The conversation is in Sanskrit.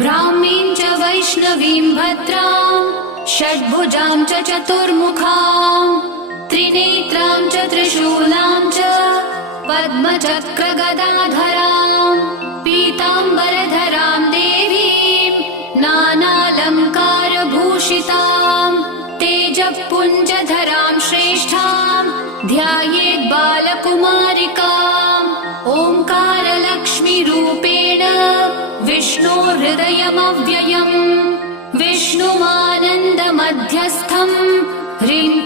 ब्राह्मीं च वैष्णवीं भद्रां षड्भुजां च चतुर्मुखां त्रिनेत्रां च त्रिशूलां च पद्मचक्रगदाधरां पीताम्बरधरां देवीं नानालङ्कारभूषितां तेजःपुञ्जधरां श्रेष्ठां ध्यायेत् बालकुमारिकाम् ओङ्कारलक्ष्मीरूपेण विष्णोर्हृदयमव्ययम् विष्णुमानन्दमध्यस्थम् ह्रीङ्कार